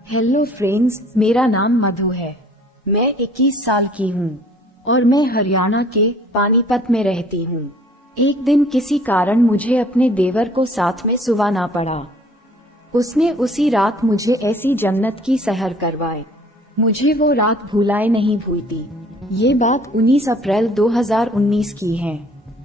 Hello friends, मेरा नाम मधु है। मैं 21 साल की हूँ और मैं हरियाणा के पानीपत में रहती हूँ। एक दिन किसी कारण मुझे अपने देवर को साथ में सुवाना पड़ा। उसने उसी रात मुझे ऐसी जन्नत की सहर करवाई, मुझे वो रात भुलाए नहीं भूलती। ये बात 19 अप्रैल 2019 की है,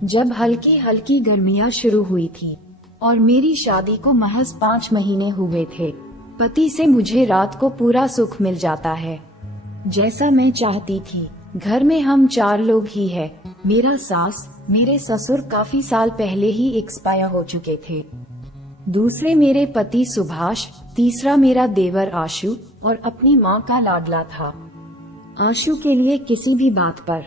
जब हल्की हल्की गर्मियाँ शुरू हुई थी और मेरी शादी को महज 5 महीने हुए थे। पति से मुझे रात को पूरा सुख मिल जाता है, जैसा मैं चाहती थी। घर में हम 4 लोग ही हैं। मेरा सास, मेरे ससुर काफी साल पहले ही एक्सपायर हो चुके थे। दूसरे मेरे पति सुभाष, तीसरा मेरा देवर आशु और अपनी माँ का लाडला था। आशु के लिए किसी भी बात पर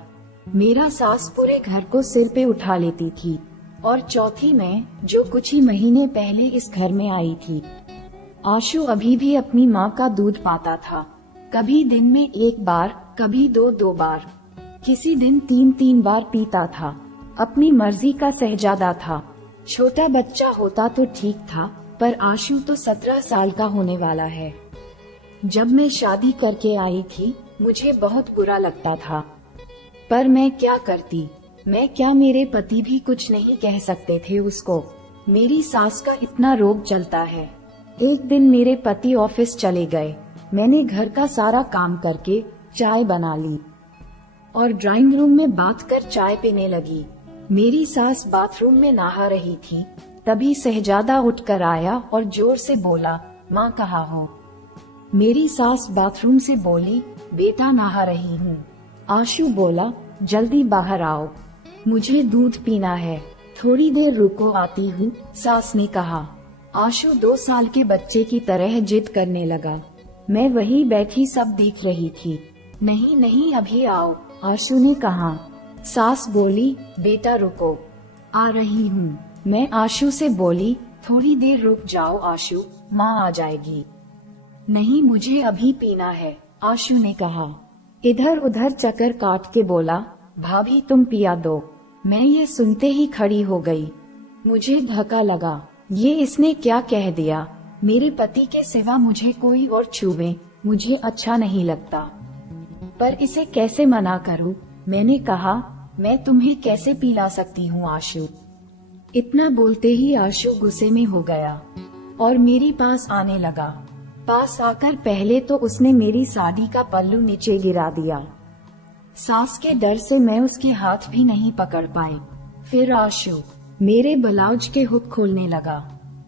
मेरा सास पूरे घर को सिर पे उठा लेती थी। और चौथी मैं, जो कुछ ही महीने पहले इस घर में आई थी। आशु अभी भी अपनी माँ का दूध पाता था, कभी दिन में 1 बार, कभी 2 बार, किसी दिन 3 बार पीता था। अपनी मर्जी का शहजादा था। छोटा बच्चा होता तो ठीक था, पर आशु तो 17 साल का होने वाला है। जब मैं शादी करके आई थी, मुझे बहुत बुरा लगता था, पर मैं क्या करती। मैं क्या, मेरे पति भी कुछ नहीं कह सकते थे उसको। मेरी सास का इतना रोब चलता है। एक दिन मेरे पति ऑफिस चले गए। मैंने घर का सारा काम करके चाय बना ली और ड्राइंग रूम में बात कर चाय पीने लगी। मेरी सास बाथरूम में नहा रही थी। तभी शहजादा उठकर आया और जोर से बोला, माँ कहाँ हो? मेरी सास बाथरूम से बोली, बेटा नहा रही हूँ। आशु बोला, जल्दी बाहर आओ, मुझे दूध पीना है। थोड़ी देर रुको, आती हूँ, सास ने कहा। आशु 2 साल के बच्चे की तरह जिद करने लगा। मैं वहीं बैठी सब देख रही थी। नहीं नहीं, अभी आओ, आशु ने कहा। सास बोली, बेटा रुको, आ रही हूँ। मैं आशु से बोली, थोड़ी देर रुक जाओ आशु, माँ आ जाएगी। नहीं, मुझे अभी पीना है, आशु ने कहा। इधर उधर चक्कर काट के बोला, भाभी तुम पिया दो। मैं ये सुनते ही खड़ी हो गई। मुझे धक्का लगा। ये इसने क्या कह दिया? मेरे पति के सिवा मुझे कोई और छुए मुझे अच्छा नहीं लगता, पर इसे कैसे मना करूं? मैंने कहा, मैं तुम्हें कैसे पिला सकती हूँ आशु। इतना बोलते ही आशु गुस्से में हो गया और मेरे पास आने लगा। पास आकर पहले तो उसने मेरी साड़ी का पल्लू नीचे गिरा दिया। सास के डर से मैं उसके हाथ भी नहीं पकड़ पाई। फिर आशु मेरे ब्लाउज के हुक खोलने लगा।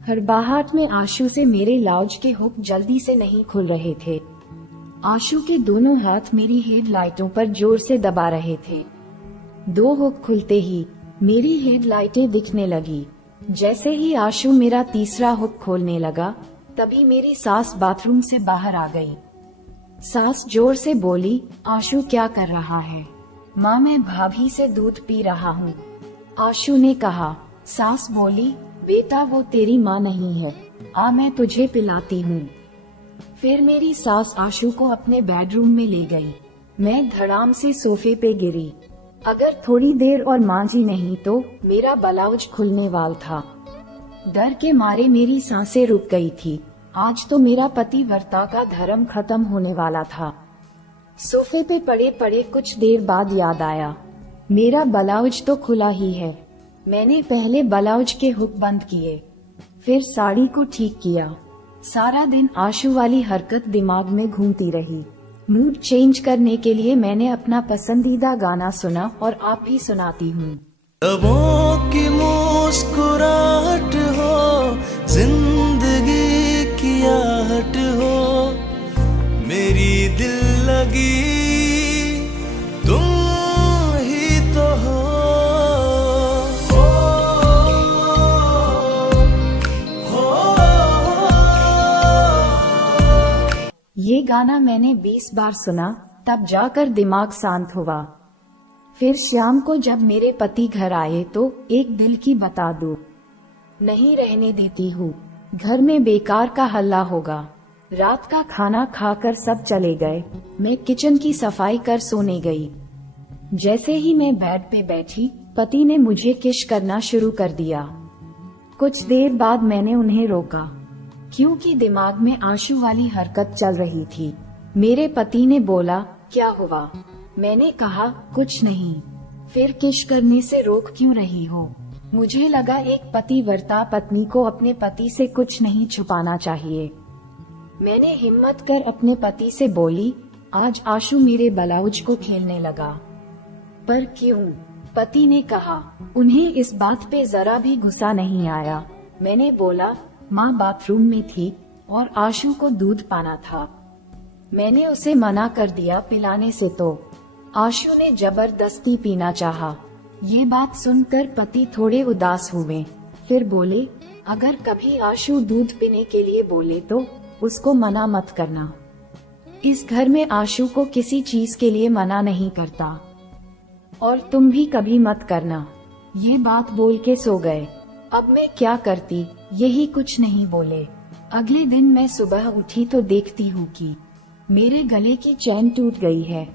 हड़बड़ाहट में आशु से मेरे ब्लाउज के हुक जल्दी से नहीं खुल रहे थे। आशु के दोनों हाथ मेरी हेडलाइटों पर जोर से दबा रहे थे। 2 हुक खुलते ही मेरी हेडलाइटें दिखने लगी। जैसे ही आशु मेरा तीसरा हुक खोलने लगा, तभी मेरी सास बाथरूम से बाहर आ गई। सास जोर से बोली, आशु क्या कर रहा है? माँ, मैं भाभी से दूध पी रहा हूँ, आशु ने कहा। सास बोली, बेटा वो तेरी माँ नहीं है, आ मैं तुझे पिलाती हूँ। फिर मेरी सास आशु को अपने बेडरूम में ले गई। मैं धड़ाम से सोफे पे गिरी। अगर थोड़ी देर और मांझी नहीं तो मेरा ब्लाउज खुलने वाला था। डर के मारे मेरी सांसें रुक गई थी। आज तो मेरा पति व्रता का धर्म खत्म होने वाला था। सोफे पे पड़े पड़े कुछ देर बाद याद आया, मेरा ब्लाउज तो खुला ही है। मैंने पहले ब्लाउज के हुक बंद किए, फिर साड़ी को ठीक किया। सारा दिन आशु वाली हरकत दिमाग में घूमती रही। मूड चेंज करने के लिए मैंने अपना पसंदीदा गाना सुना और आप भी सुनाती हूँ। लबों की मुस्कुराहट हो, जिंदगी की आहट हो, मेरी दिल लगी तुम ही तो हो। ये गाना मैंने 20 बार सुना, तब जाकर दिमाग शांत हुआ। फिर शाम को जब मेरे पति घर आए तो एक दिल की बता दूं, नहीं रहने देती हूँ। घर में बेकार का हल्ला होगा। रात का खाना खाकर सब चले गए। मैं किचन की सफाई कर सोने गई। जैसे ही मैं बेड पे बैठी, पति ने मुझे किस करना शुरू कर दिया। कुछ देर बाद मैंने उन्हें रोका। क्योंकि दिमाग में आंसू वाली हरकत चल रही थी। मेरे पति ने बोला, क्या हुआ? मैंने कहा, कुछ नहीं। फिर किश करने से रोक क्यों रही हो? मुझे लगा एक पतिव्रता पत्नी को अपने पति से कुछ नहीं छुपाना चाहिए। मैंने हिम्मत कर अपने पति से बोली, आज आशु मेरे ब्लाउज को खेलने लगा। पर क्यों? पति ने कहा। उन्हें इस बात पे जरा भी गुस्सा नहीं आया। मैंने बोला, माँ बाथरूम में थी और आशु को दूध पाना था। मैंने उसे मना कर दिया पिलाने से, तो आशु ने जबरदस्ती पीना चाहा। ये बात सुनकर पति थोड़े उदास हुए। फिर बोले, अगर कभी आशु दूध पीने के लिए बोले तो उसको मना मत करना। इस घर में आशु को किसी चीज के लिए मना नहीं करता, और तुम भी कभी मत करना। ये बात बोल के सो गए। अब मैं क्या करती, यही कुछ नहीं बोले। अगले दिन मैं सुबह उठी तो देखती हूँ कि मेरे गले की चैन टूट गई है।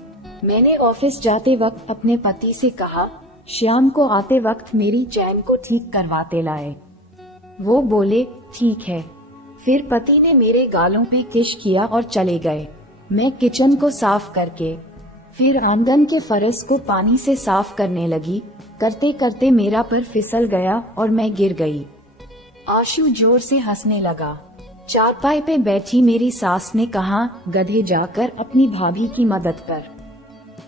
मैंने ऑफिस जाते वक्त अपने पति से कहा, शाम को आते वक्त मेरी चैन को ठीक करवाते लाए। वो बोले, ठीक है। फिर पति ने मेरे गालों पे किश किया और चले गए। मैं किचन को साफ करके फिर आंगन के फर्श को पानी से साफ करने लगी। करते करते मेरा पैर फिसल गया और मैं गिर गई। आशु जोर से हंसने लगा। चारपाई पे बैठी मेरी सास ने कहा, गधे जाकर अपनी भाभी की मदद कर।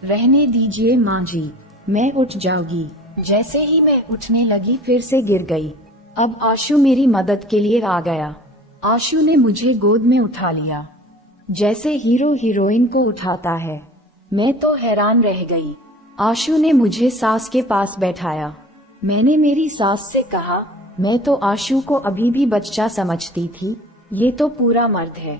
रहने दीजिए माँ जी, मैं उठ जाऊंगी। जैसे ही मैं उठने लगी फिर से गिर गई। अब आशु मेरी मदद के लिए आ गया। आशु ने मुझे गोद में उठा लिया, जैसे हीरो हीरोइन को उठाता है। मैं तो हैरान रह गई। आशु ने मुझे सास के पास बैठाया। मैंने मेरी सास से कहा, मैं तो आशु को अभी भी बच्चा समझती थी, ये तो पूरा मर्द है।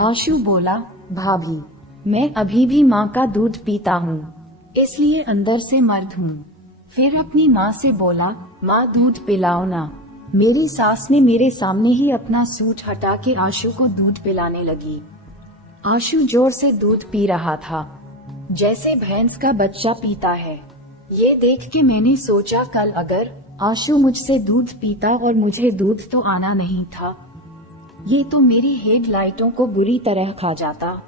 आशु बोला, भाभी, मैं अभी भी माँ का दूध पीता हूँ, इसलिए अंदर से मर्द हूँ। फिर अपनी माँ से बोला, माँ दूध पिलाओ ना। मेरी सास ने मेरे सामने ही अपना सूट हटा के आशु को दूध पिलाने लगी। आशु जोर से दूध पी रहा था, जैसे भैंस का बच्चा पीता है। ये देख के मैंने सोचा, कल अगर आशु मुझसे दूध पीता और मुझे दूध तो आना नहीं था, ये तो मेरी हेडलाइटों को बुरी तरह खा जाता।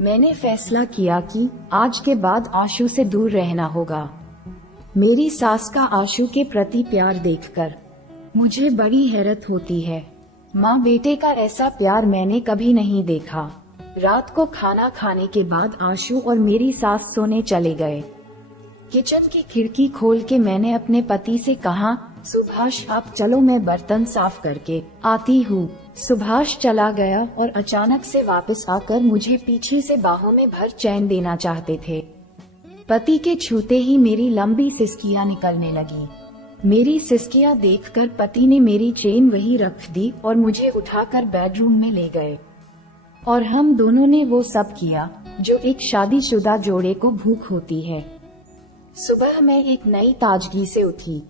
मैंने फैसला किया कि आज के बाद आशु से दूर रहना होगा। मेरी सास का आशु के प्रति प्यार देखकर मुझे बड़ी हैरत होती है। माँ बेटे का ऐसा प्यार मैंने कभी नहीं देखा। रात को खाना खाने के बाद आशु और मेरी सास सोने चले गए। किचन की खिड़की खोल के मैंने अपने पति से कहा, सुभाष आप चलो, मैं बर्तन साफ करके आती हूँ। सुभाष चला गया और अचानक से वापस आकर मुझे पीछे से बाहों में भर चैन देना चाहते थे। पति के छूते ही मेरी लंबी सिसकियां निकलने लगी। मेरी सिसकियां देखकर पति ने मेरी चेन वहीं रख दी और मुझे उठाकर बेडरूम में ले गए, और हम दोनों ने वो सब किया जो एक शादीशुदा जोड़े को भूख होती है। सुबह मैं एक नई ताजगी से उठी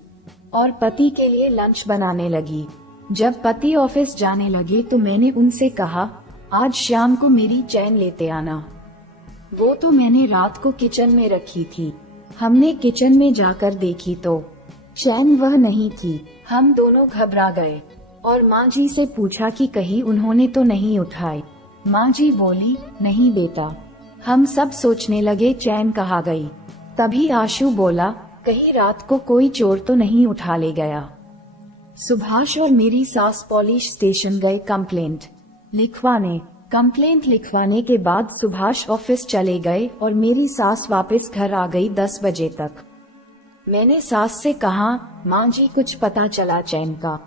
और पति के लिए लंच बनाने लगी। जब पति ऑफिस जाने लगे तो मैंने उनसे कहा, आज शाम को मेरी चैन लेते आना। वो तो मैंने रात को किचन में रखी थी। हमने किचन में जाकर देखी तो चैन वह नहीं थी। हम दोनों घबरा गए और माँ जी से पूछा कि कहीं उन्होंने तो नहीं उठाई। माँ जी बोली, नहीं बेटा। हम सब सोचने लगे चैन कहाँ गई। तभी आशु बोला, कहीं रात को कोई चोर तो नहीं उठा ले गया। सुभाष और मेरी सास पुलिस स्टेशन गए कंप्लेंट लिखवाने। कंप्लेंट लिखवाने के बाद सुभाष ऑफिस चले गए और मेरी सास वापस घर आ गई 10 बजे तक। मैंने सास से कहा, माँ जी कुछ पता चला चैन का?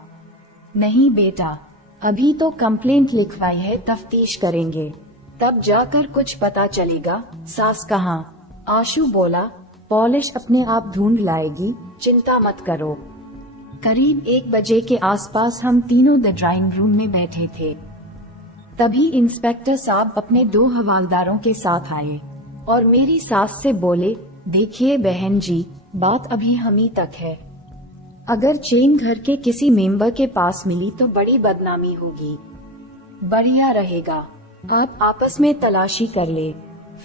नहीं बेटा, अभी तो कंप्लेंट लिखवाई है, तफ्तीश करेंगे, तब जाकर कुछ पता चलेगा। सास कहाँ? आशु बोला, पुलिस अपने आप ढूंढ लाएगी, चिंता मत करो। करीब 1 बजे के आसपास हम तीनों द ड्राइंग रूम में बैठे थे। तभी इंस्पेक्टर साहब अपने 2 हवालदारों के साथ आए और मेरी सास से बोले, देखिए बहन जी, बात अभी हम ही तक है। अगर चेन घर के किसी मेंबर के पास मिली तो बड़ी बदनामी होगी। बढ़िया रहेगा आप आपस में तलाशी कर ले।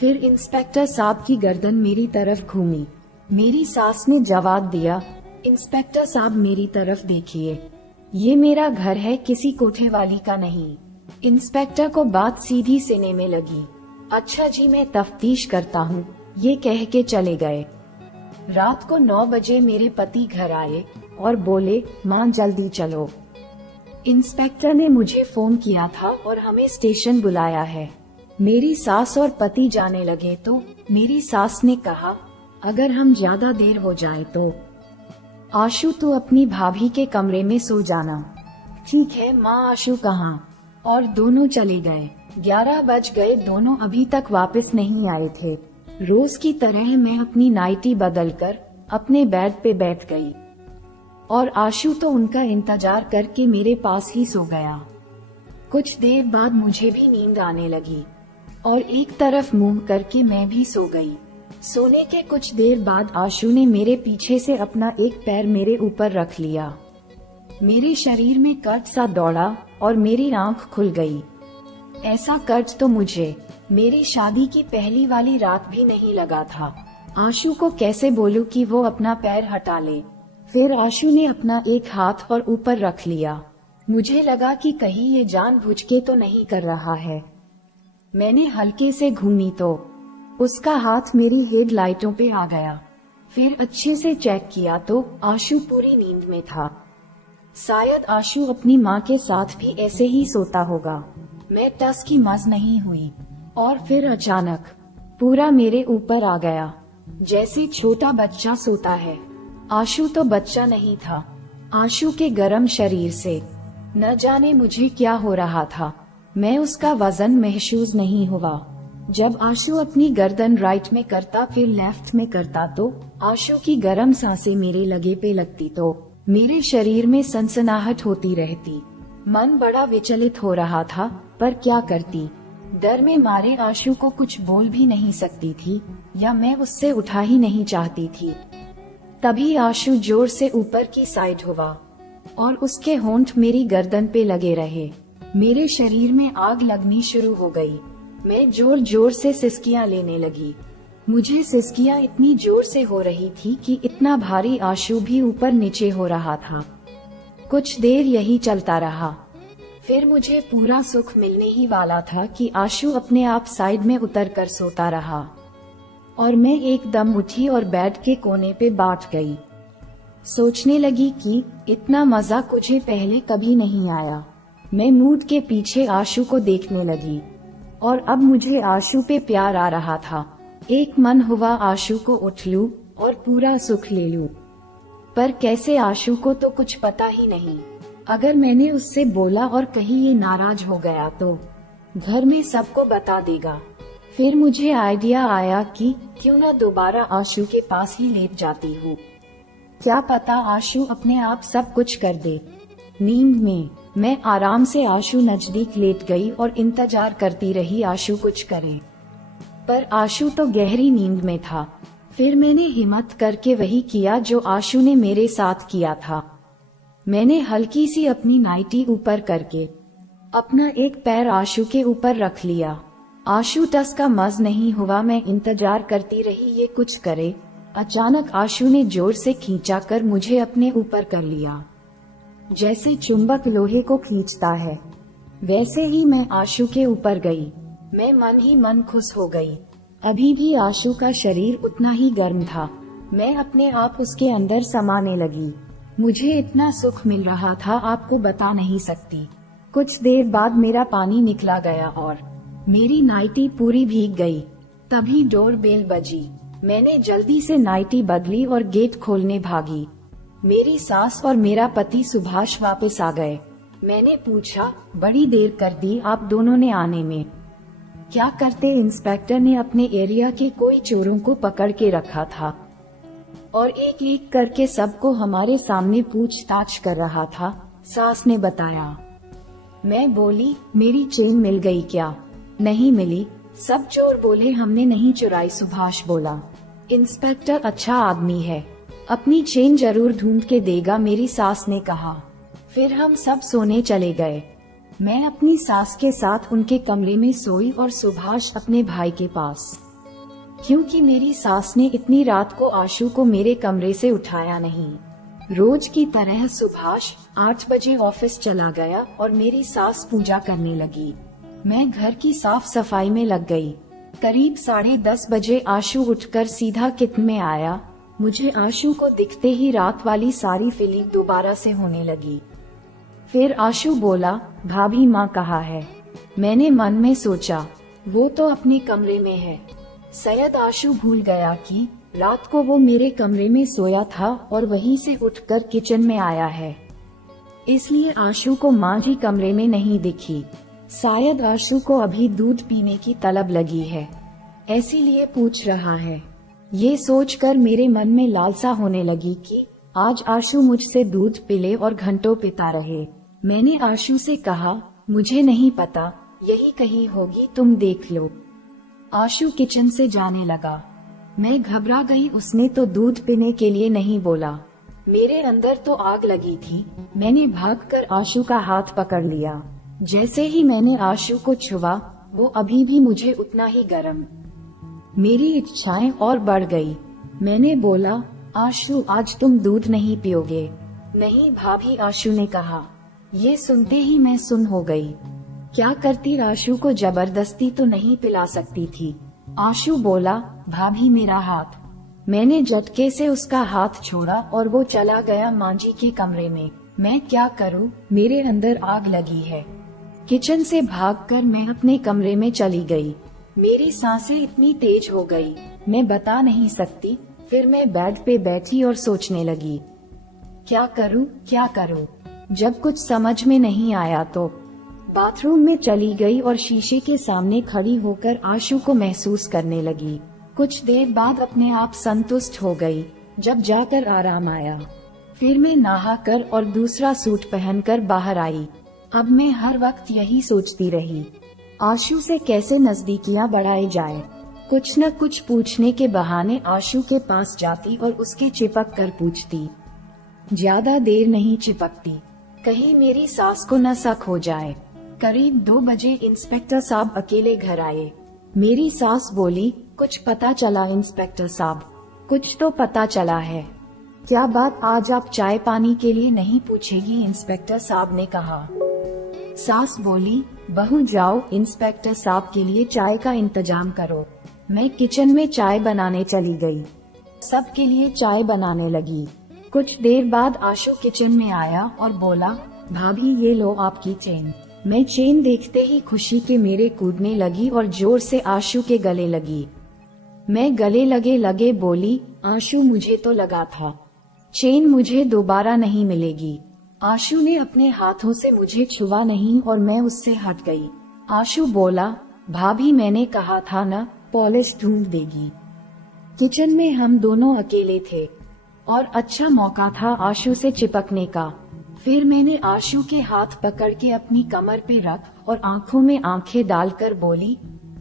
फिर इंस्पेक्टर साहब की गर्दन मेरी तरफ घूमी। मेरी सास ने जवाब दिया, इंस्पेक्टर साहब मेरी तरफ देखिए। ये मेरा घर है, किसी कोठे वाली का नहीं। इंस्पेक्टर को बात सीधी सीने में लगी। अच्छा जी, मैं तफ्तीश करता हूँ, ये कह के चले गए। रात को 9 बजे मेरे पति घर आए और बोले, माँ जल्दी चलो। इंस्पेक्टर ने मुझे फोन किया था और हमें स्टेशन बुलाया है। मेरी सास और पति जाने लगे तो मेरी सास ने कहा, अगर हम ज्यादा देर हो जाए तो आशु तू अपनी भाभी के कमरे में सो जाना। ठीक है माँ, आशु कहाँ? और दोनों चले गए। 11 बज गए, दोनों अभी तक वापस नहीं आए थे। रोज की तरह मैं अपनी नाइटी बदलकर अपने बेड पे बैठ गई और आशु तो उनका इंतजार करके मेरे पास ही सो गया। कुछ देर बाद मुझे भी नींद आने लगी और एक तरफ मुंह करके मैं भी सो गई। सोने के कुछ देर बाद आशु ने मेरे पीछे से अपना एक पैर मेरे ऊपर रख लिया। मेरे शरीर में कर्ज सा दौड़ा और मेरी आंख खुल गई। ऐसा कर्ज तो मुझे मेरी शादी की पहली वाली रात भी नहीं लगा था। आशु को कैसे बोलूं कि वो अपना पैर हटा ले। फिर आशु ने अपना एक हाथ और ऊपर रख लिया। मुझे लगा कि कहीं ये जानबूझ के तो नहीं कर रहा है। मैंने हल्के से घूमी तो उसका हाथ मेरी हेडलाइटों पे आ गया। फिर अच्छे से चेक किया तो आशु पूरी नींद में था। शायद आशु अपनी माँ के साथ भी ऐसे ही सोता होगा। मैं टस की मस नहीं हुई और फिर अचानक पूरा मेरे ऊपर आ गया, जैसे छोटा बच्चा सोता है। आशु तो बच्चा नहीं था। आशु के गर्म शरीर से न जाने मुझे क्या हो रहा था। मैं उसका वजन महसूस नहीं हुआ। जब आशु अपनी गर्दन राइट में करता फिर लेफ्ट में करता तो आशु की गर्म सांसें मेरे लगे पे लगती तो मेरे शरीर में सनसनाहट होती रहती। मन बड़ा विचलित हो रहा था, पर क्या करती। डर में मारे आशु को कुछ बोल भी नहीं सकती थी या मैं उससे उठा ही नहीं चाहती थी। तभी आशु जोर से ऊपर की साइड हुआ और उसके होंठ मेरी गर्दन पे लगे रहे। मेरे शरीर में आग लगनी शुरू हो गई। मैं जोर जोर से सिसकियां लेने लगी। मुझे सिसकियां इतनी जोर से हो रही थी कि इतना भारी आशु भी ऊपर नीचे हो रहा था। कुछ देर यही चलता रहा। फिर मुझे पूरा सुख मिलने ही वाला था कि आशु अपने आप साइड में उतर कर सोता रहा और मैं एकदम उठी और बेड के कोने पे बैठ गई। सोचने लगी कि इतना मजा मुझे पहले कभी नहीं आया। मैं मूड के पीछे आशु को देखने लगी और अब मुझे आशु पे प्यार आ रहा था। एक मन हुआ आशु को उठ लूं और पूरा सुख ले लूं, पर कैसे? आशु को तो कुछ पता ही नहीं। अगर मैंने उससे बोला और कहीं ये नाराज हो गया तो घर में सबको बता देगा। फिर मुझे आइडिया आया कि क्यों न दोबारा आशु के पास ही लेट जाती हूँ। क्या पता आशु अपने आप सब कुछ कर दे। नींद में मैं आराम से आशु नजदीक लेट गई और इंतजार करती रही आशु कुछ करे, पर आशु तो गहरी नींद में था। फिर मैंने हिम्मत करके वही किया जो आशु ने मेरे साथ किया था। मैंने हल्की सी अपनी नाइटी ऊपर करके अपना एक पैर आशु के ऊपर रख लिया। आशु टस का मज नहीं हुआ। मैं इंतजार करती रही ये कुछ करे। अचानक आशु ने जोर से खींचा कर मुझे अपने ऊपर कर लिया। जैसे चुंबक लोहे को खींचता है वैसे ही मैं आशु के ऊपर गई। मैं मन ही मन खुश हो गई। अभी भी आशु का शरीर उतना ही गर्म था। मैं अपने आप उसके अंदर समाने लगी। मुझे इतना सुख मिल रहा था आपको बता नहीं सकती। कुछ देर बाद मेरा पानी निकला गया और मेरी नाइटी पूरी भीग गई। तभी डोर बेल बजी। मैंने जल्दी से नाइटी बदली और गेट खोलने भागी। मेरी सास और मेरा पति सुभाष वापस आ गए। मैंने पूछा, बड़ी देर कर दी आप दोनों ने आने में। क्या करते? इंस्पेक्टर ने अपने एरिया के कोई चोरों को पकड़ के रखा था और एक एक करके सबको हमारे सामने पूछताछ कर रहा था, सास ने बताया। मैं बोली, मेरी चेन मिल गई क्या? नहीं मिली। सब चोर बोले हमने नहीं चुराई। सुभाष बोला। इंस्पेक्टर अच्छा आदमी है, अपनी चेन जरूर ढूंढ के देगा, मेरी सास ने कहा। फिर हम सब सोने चले गए। मैं अपनी सास के साथ उनके कमरे में सोई और सुभाष अपने भाई के पास, क्योंकि मेरी सास ने इतनी रात को आशु को मेरे कमरे से उठाया नहीं। रोज की तरह सुभाष 8 बजे ऑफिस चला गया और मेरी सास पूजा करने लगी। मैं घर की साफ सफाई में लग गई। करीब 10:30 बजे आशु उठकर सीधा किचन में आया। मुझे आशु को दिखते ही रात वाली सारी फीलिंग दोबारा से होने लगी। फिर आशु बोला, भाभी माँ कहाँ है? मैंने मन में सोचा, वो तो अपने कमरे में है। शायद आशु भूल गया कि रात को वो मेरे कमरे में सोया था और वहीं से उठकर किचन में आया है, इसलिए आशु को माँ जी कमरे में नहीं दिखी। शायद आशु को अभी दूध पीने की तलब लगी है, इसीलिए पूछ रहा है। ये सोचकर मेरे मन में लालसा होने लगी कि आज आशु मुझसे दूध पिले और घंटों पिता रहे। मैंने आशु से कहा, मुझे नहीं पता, यही कहीं होगी, तुम देख लो। आशु किचन से जाने लगा। मैं घबरा गई। उसने तो दूध पीने के लिए नहीं बोला। मेरे अंदर तो आग लगी थी। मैंने भागकर आशु का हाथ पकड़ लिया। जैसे ही मैंने आशु को छुआ, वो अभी भी मुझे उतना ही गर्म। मेरी इच्छाएं और बढ़ गई। मैंने बोला, आशु आज तुम दूध नहीं पियोगे? नहीं भाभी, आशु ने कहा। ये सुनते ही मैं सुन्न हो गई। क्या करती, आशु को जबरदस्ती तो नहीं पिला सकती थी। आशु बोला, भाभी मेरा हाथ। मैंने झटके से उसका हाथ छोड़ा और वो चला गया माँ जी के कमरे में। मैं क्या करूँ, मेरे अंदर आग लगी है। किचन से भागकर मैं अपने कमरे में चली गई। मेरी सांसें इतनी तेज हो गई, मैं बता नहीं सकती। फिर मैं बेड पे बैठी और सोचने लगी, क्या करूँ क्या करूँ। जब कुछ समझ में नहीं आया तो बाथरूम में चली गई और शीशे के सामने खड़ी होकर आशु को महसूस करने लगी। कुछ देर बाद अपने आप संतुष्ट हो गई। जब जाकर आराम आया, फिर मैं नहाकर और दूसरा सूट पहनकर बाहर आई। अब मैं हर वक्त यही सोचती रही, आशु से कैसे नजदीकियां बढ़ाई जाए। कुछ न कुछ पूछने के बहाने आशु के पास जाती और उसके चिपक कर पूछती। ज्यादा देर नहीं चिपकती, कहीं मेरी सास को न शक हो जाए। करीब 2 बजे इंस्पेक्टर साहब अकेले घर आए। मेरी सास बोली, कुछ पता चला इंस्पेक्टर साहब? कुछ तो पता चला है। क्या बात, आज आप चाय पानी के लिए नहीं पूछेगी? इंस्पेक्टर साहब ने कहा। सास बोली, बहू जाओ इंस्पेक्टर साहब के लिए चाय का इंतजाम करो। मैं किचन में चाय बनाने चली गई। सबके लिए चाय बनाने लगी। कुछ देर बाद आशु किचन में आया और बोला, भाभी ये लो आपकी चेन। मैं चेन देखते ही खुशी के मेरे कूदने लगी और जोर से आशु के गले लगी। मैं गले लगे बोली, आशु मुझे तो लगा था चेन मुझे दोबारा नहीं मिलेगी। आशु ने अपने हाथों से मुझे छुआ नहीं और मैं उससे हट गई। आशु बोला, भाभी मैंने कहा था न, पॉलिश ढूंढ देगी। किचन में हम दोनों अकेले थे और अच्छा मौका था आशु से चिपकने का। फिर मैंने आशु के हाथ पकड़ के अपनी कमर पे रख और आंखों में आंखें डालकर बोली,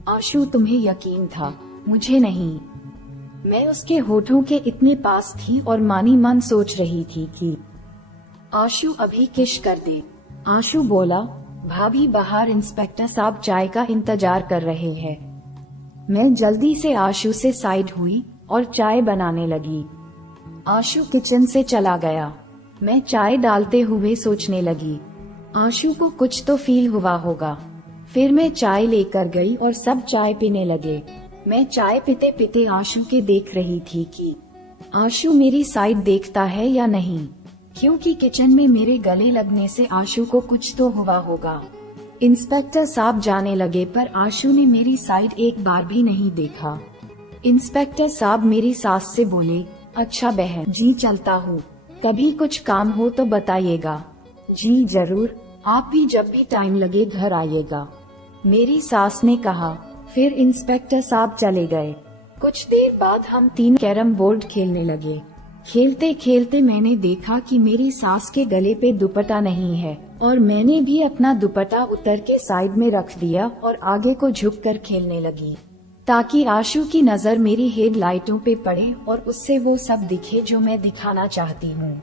आशु तुम्हें यकीन था, मुझे नहीं। मैं उसके होठों के इतने पास थी और मानी मन सोच रही थी कि आशु अभी किश कर दे। आशु बोला, भाभी बाहर इंस्पेक्टर साहब चाय का इंतजार कर रहे हैं। मैं जल्दी से आशु से साइड हुई और चाय बनाने लगी। आशु किचन से चला गया। मैं चाय डालते हुए सोचने लगी, आशु को कुछ तो फील हुआ होगा। फिर मैं चाय लेकर गई और सब चाय पीने लगे। मैं चाय पीते पीते आशु के देख रही थी कि आशु मेरी साइड देखता है या नहीं, क्योंकि किचन में मेरे गले लगने से आशु को कुछ तो हुआ होगा। इंस्पेक्टर साहब जाने लगे पर आशु ने मेरी साइड एक बार भी नहीं देखा। इंस्पेक्टर साहब मेरी सास से बोले, अच्छा बहन जी चलता हूँ, कभी कुछ काम हो तो बताइएगा। जी जरूर, आप भी जब भी टाइम लगे घर आइएगा, मेरी सास ने कहा। फिर इंस्पेक्टर साहब चले गए। कुछ देर बाद हम 3 कैरम बोर्ड खेलने लगे। खेलते खेलते मैंने देखा कि मेरी सास के गले पे दुपट्टा नहीं है और मैंने भी अपना दुपट्टा उतर के साइड में रख दिया और आगे को झुककर खेलने लगी, ताकि आशु की नजर मेरी हेडलाइटों पे पड़े और उससे वो सब दिखे जो मैं दिखाना चाहती हूँ।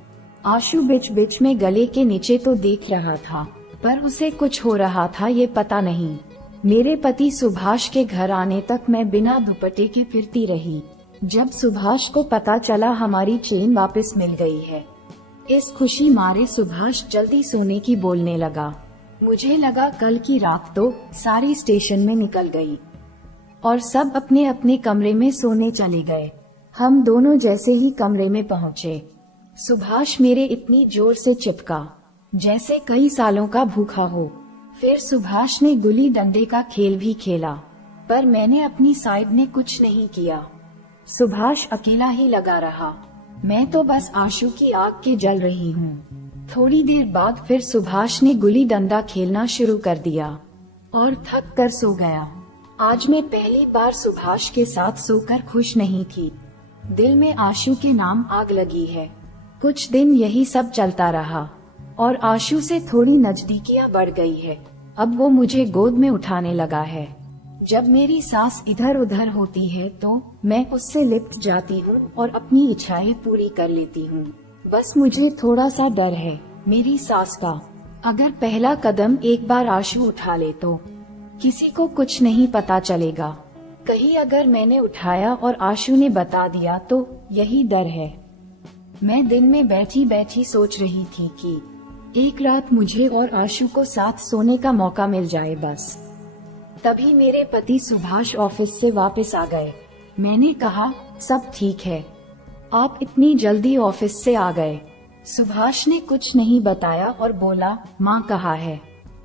आशु बीच बीच में गले के नीचे तो देख रहा था, पर उसे कुछ हो रहा था ये पता नहीं। मेरे पति सुभाष के घर आने तक मैं बिना दुपट्टे के फिरती रही। जब सुभाष को पता चला हमारी चेन वापस मिल गई है, इस खुशी मारे सुभाष जल्दी सोने की बोलने लगा। मुझे लगा कल की रात तो सारी स्टेशन में निकल गई और सब अपने अपने कमरे में सोने चले गए। हम दोनों जैसे ही कमरे में पहुँचे, सुभाष मेरे इतनी जोर से चिपका जैसे कई सालों का भूखा हो। फिर सुभाष ने गुल्ली डंडे का खेल भी खेला, पर मैंने अपनी साइड में कुछ नहीं किया। सुभाष अकेला ही लगा रहा। मैं तो बस आंसू की आग के जल रही हूँ। थोड़ी देर बाद फिर सुभाष ने गुल्ली डंडा खेलना शुरू कर दिया और थक कर सो गया। आज मैं पहली बार सुभाष के साथ सोकर खुश नहीं थी। दिल में आंसू के नाम आग लगी है। कुछ दिन यही सब चलता रहा और आंसू से थोड़ी नजदीकियां बढ़ गई है। अब वो मुझे गोद में उठाने लगा है। जब मेरी सांस इधर उधर होती है तो मैं उससे लिपट जाती हूँ और अपनी इच्छाएं पूरी कर लेती हूँ। बस मुझे थोड़ा सा डर है मेरी सांस का। अगर पहला कदम एक बार आंसू उठा ले तो किसी को कुछ नहीं पता चलेगा। कहीं अगर मैंने उठाया और आंसू ने बता दिया तो यही डर है। मैं दिन में बैठी बैठी सोच रही थी कि एक रात मुझे और आंसू को साथ सोने का मौका मिल जाए बस। तभी मेरे पति सुभाष ऑफिस से वापस आ गए। मैंने कहा, सब ठीक है, आप इतनी जल्दी ऑफिस से आ गए। सुभाष ने कुछ नहीं बताया और बोला, माँ कहाँ है?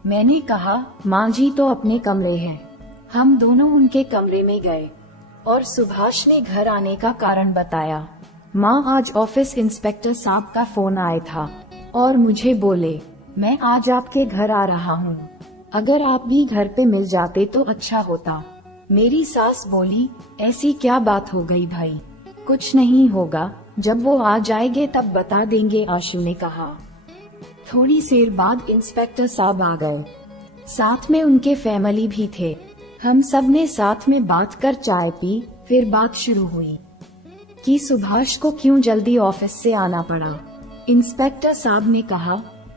मैंने कहा, माँ जी तो अपने कमरे हैं। हम दोनों उनके कमरे में गए और सुभाष ने घर आने का कारण बताया। माँ, आज ऑफिस इंस्पेक्टर साहब का फोन आया था और मुझे बोले, मैं आज आपके घर आ रहा हूँ, अगर आप भी घर पे मिल जाते तो अच्छा होता। मेरी सास बोली, ऐसी क्या बात हो गई भाई? कुछ नहीं होगा, जब वो आ जाएंगे तब बता देंगे, आशु ने कहा। थोड़ी देर बाद इंस्पेक्टर साहब आ गए, साथ में उनके फैमिली भी थे। हम सब ने साथ में बात कर चाय पी। फिर बात शुरू हुई कि सुभाष को क्यों जल्दी ऑफिस से आना पड़ा। इंस्पेक्टर साहब ने कहा,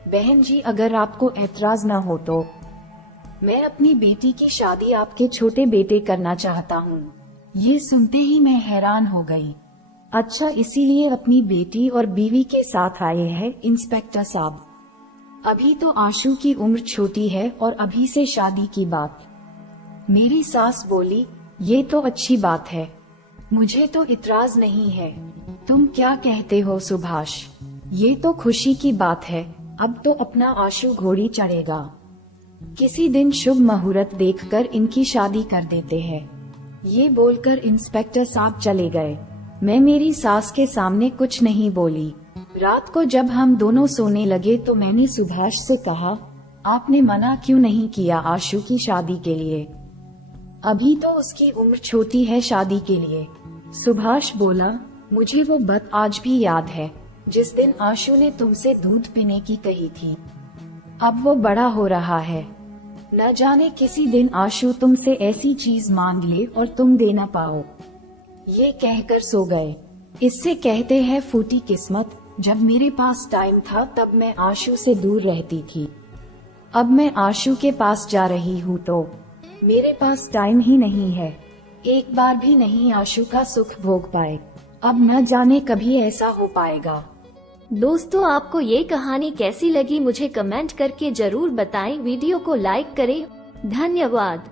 बहन जी, अगर आपको एतराज न हो तो मैं अपनी बेटी की शादी आपके छोटे बेटे करना चाहता हूँ। ये सुनते ही मैं हैरान हो गई। अच्छा, इसीलिए अपनी बेटी और बीवी के साथ आए हैं इंस्पेक्टर साहब? अभी तो आशु की उम्र छोटी है और अभी से शादी की बात। मेरी सास बोली, ये तो अच्छी बात है, मुझे तो इतराज नहीं है। तुम क्या कहते हो सुभाष? ये तो खुशी की बात है, अब तो अपना आशु घोड़ी चढ़ेगा। किसी दिन शुभ मुहूर्त देखकर इनकी शादी कर देते हैं। ये बोलकर इंस्पेक्टर साहब चले गए। मैं मेरी सास के सामने कुछ नहीं बोली। रात को जब हम दोनों सोने लगे तो मैंने सुभाष से कहा, आपने मना क्यों नहीं किया आशु की शादी के लिए? अभी तो उसकी उम्र छोटी है शादी के लिए। सुभाष बोला, मुझे वो बात आज भी याद है जिस दिन आशु ने तुमसे दूध पीने की कही थी। अब वो बड़ा हो रहा है, न जाने किसी दिन आशु तुमसे ऐसी चीज मांग ले और तुम दे न पाओ। ये कहकर सो गए। इससे कहते हैं फूटी किस्मत। जब मेरे पास टाइम था तब मैं आशु से दूर रहती थी। अब मैं आशु के पास जा रही हूँ तो मेरे पास टाइम ही नहीं है। एक बार भी नहीं आशु का सुख भोग पाए। अब न जाने कभी ऐसा हो पाएगा। दोस्तों, आपको ये कहानी कैसी लगी मुझे कमेंट करके जरूर बताएं। वीडियो को लाइक करें। धन्यवाद।